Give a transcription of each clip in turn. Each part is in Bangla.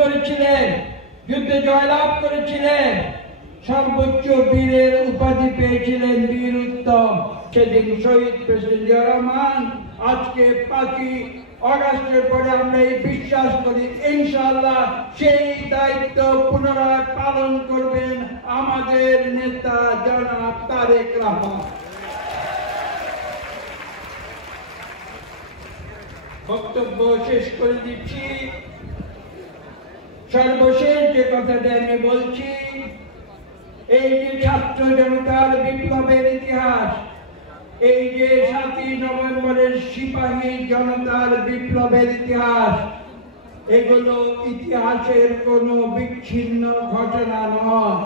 করেছিলেন, যুদ্ধে জয়লাভ করেছিলেন, সর্বোচ্চ বীরের উপাধি পেয়েছিলেন বীর উত্তম। সেদিন শহীদ প্রেসিডেন্ট জিয়া রহমান। আজকে 5ই আগস্টের পরে আমরা এই বিশ্বাস করি ইনশাআল্লাহ সেই দায়িত্ব পুনরায় পালন করবেন আমাদের নেতা জনাব তারেক রহমান। বক্তব্য শেষ করে দিচ্ছি। সর্বশেষ যে কথাটা আমি বলছি, এই যে ছাত্র জনতার বিপ্লবের ইতিহাস, এই যে 7ই নভেম্বরের সিপাহী জনতার বিপ্লবের ইতিহাস, এগুলো ইতিহাসের কোনো বিচ্ছিন্ন ঘটনা নয়।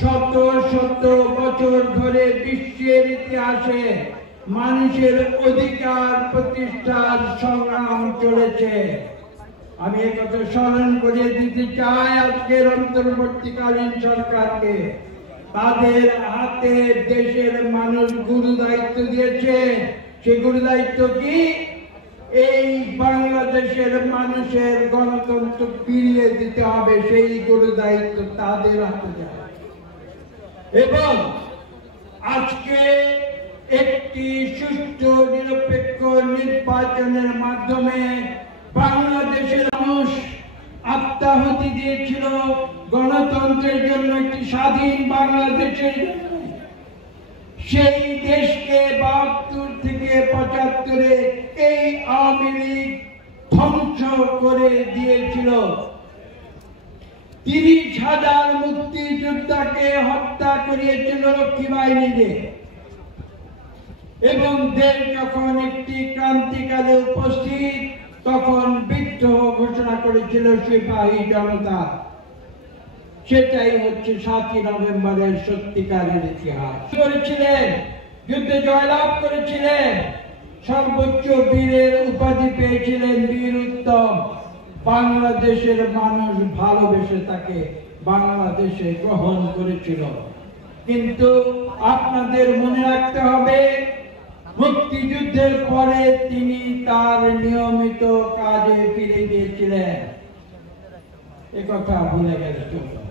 শত শত বছর ধরে বিশ্বের ইতিহাসে মানুষের অধিকার প্রতিষ্ঠার সংগ্রাম চলেছে। আমি একথা স্মরণ করে দিতে চাই আজকের অন্তর্বর্তীকালীন সরকারকে। তাদের হাতে দেশের মানুষ গুরু দায়িত্ব দিয়েছে। সে গুরু দায়িত্ব কি? এই বাংলাদেশের মানুষের গণতন্ত্র ফিরিয়ে দিতে হবে। সেই গুরু দায়িত্ব তাদের হাতে যায়। এবং আজকে একটি সুষ্ঠু নিরপেক্ষ নির্বাচনের মাধ্যমে বাংলাদেশের মানুষ আত্মাহুতি দিয়েছিল গণতন্ত্রের জন্য, একটি স্বাধীন বাংলাদেশের জন্য। সেই দেশকে 72 থেকে 75-এ এই আওয়ামী লীগ ধ্বংস করে দিয়েছিল। 30,000 মুক্তিযোদ্ধাকে হত্যা করিয়েছিল রক্ষী বাহিনীকে। এবং দেশ যখন একটি ক্রান্তিকালে উপস্থিত, তখন বিদ্রোহ ঘোষণা করেছিল সিপাহী জনতা। সেটাই হচ্ছে 7ই নভেম্বরের সত্যিকারের ইতিহাস। করেছিলেন, যুদ্ধে জয়লাভ করেছিলেন, সর্বোচ্চ বীরের উপাধি পেয়েছিলেন বীর উত্তম। বাংলাদেশের মানুষ ভালোবেসে তাকে বাংলাদেশে গ্রহণ করেছিল। কিন্তু আপনাদের মনে রাখতে হবে, মুক্তিযুদ্ধের পরে তিনি তার নিয়মিত কাজে ফিরে গিয়েছিলেন। একথা ভুলে গেলে চলবে না।